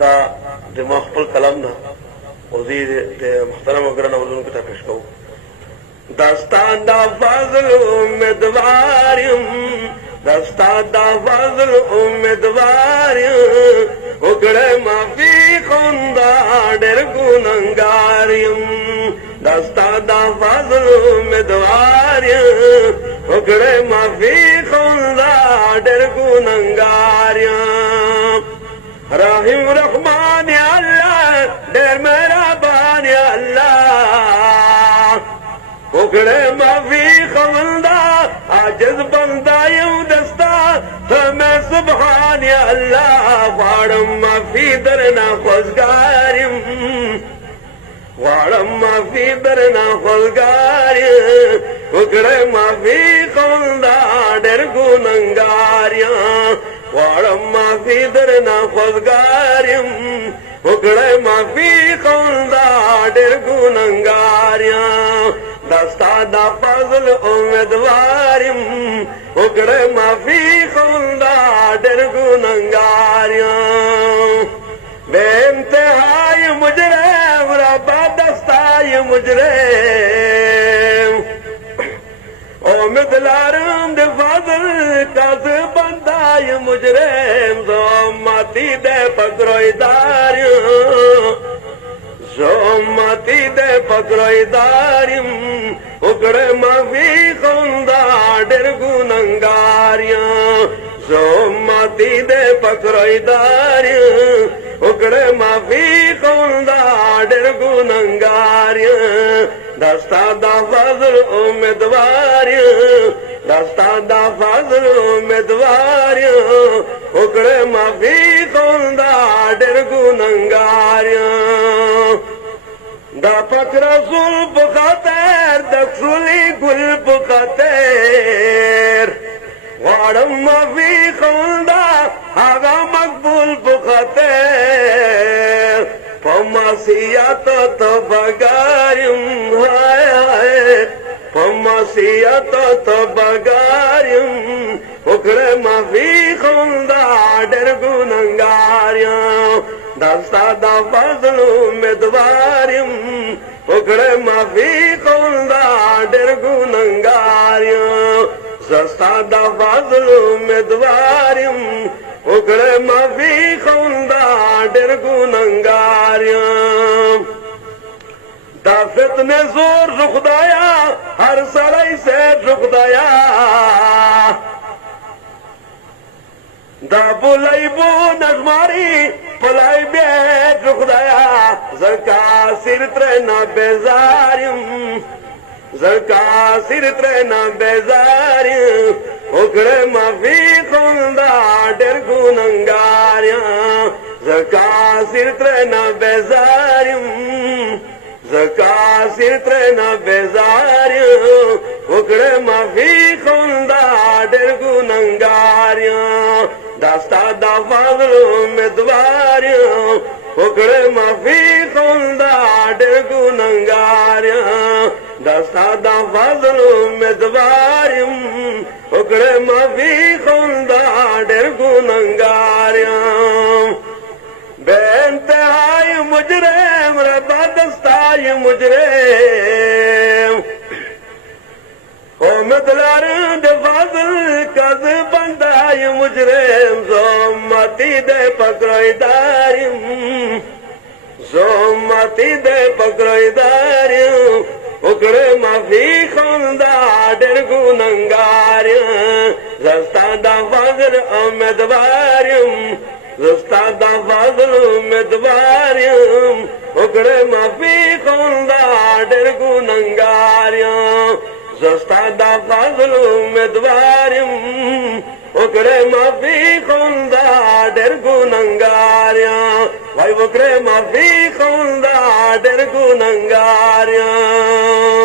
دا د خپل کلام نه وزیر د محترم وګړو نوزونو کې تپش کوو داستان دا فضل امیدواریم داستان دا فضل امیدواریم وګړې معافي خوندا ډېر ګناګاریم داستان دا فضل امیدواریم وګړې معافي خوندا ډېر ګناګاریم رحیم رحمان یا الله ډېر مهربان یا الله وګړې معافي خوندا عاجز بندا یم دستا ته مې سبحان یا الله غواړم معافي درنه خوځګار یم غواړم معافي درنه خوځګار یم وګړې معافي خوندا ډېر ګناګار یم غواړم معافي درنه خوځګار یم وګړې معافي خوندا ډېر ګناګار یم دستا دا فضل امیدوار یم وګړې معافي خوندا ډېر ګناګار یم بے انتہائی مجرم ربا دستای مجرم امید لارم د فضل کاز بندای مجرم زومتی دے پکروی داریم زومتی دے پکروی داریم وګړې معافي خوندا ډېر ګناګار یم زومتی دے پکروی داریم وګړې معافي خوندا ډېر ګناګار یم دستا دا فضل امیدوار یم دستا دا فضل امیدوار یم وګړې معافي خوندا ډېر ګناګار یم دا پاک رسول په خاطر د ټولې ګل په خاطر غواړم معافي خوندا هغه مقبول په خاطر په معصیت توبګار یم هاي هاي په معصیت توبګار یم وګړې معافي خوندا ډېر ګناګار یم دستا دا فضل امیدوار یم وګړې معافي خوندا ډېر ګناګار یم زستا دا فضل امیدوار یم وګړې معافي خوندا ډېر ګناګار یم دا فتنه زور زو خدایا هر سړی سیټ زو خدایا دا بولای بو نغماری پلای بیت زو خدایا زرکا سر ترنا بیزاریم زرکا سر ترنا بیزاریم وګړې معافي خوندا ډېر ګناګار یم زرکا سر ترنا بیزاریم زکا سر ترنا بیزار یم وګړې معافي خوندا ډېر ګناګار یم دستا دا فضل امیدوار یم وګړې معافي خوندا ډېر ګناګار یم دستا دا فضل امیدوار یم وګړې معافي خوندا ډېر ګناګار یم بے انتہائی مجرم ربا دستای مجرم امید لارم د فضل کاز بندای مجرم زومتی دے پکروی داریم زومتی دے پکروی داریم وګړې معافي خوندا ډېر ګناګار یم زستا دا فضل امیدوار یم زستا دا فضل امیدوار یم وګړې معافي خوندا ډېر ګناګار یم زستا دا فضل امیدوار یم وګړې معافي خوندا ډېر ګناګار یم وای وګړې معافي خوندا ډېر ګناګار یم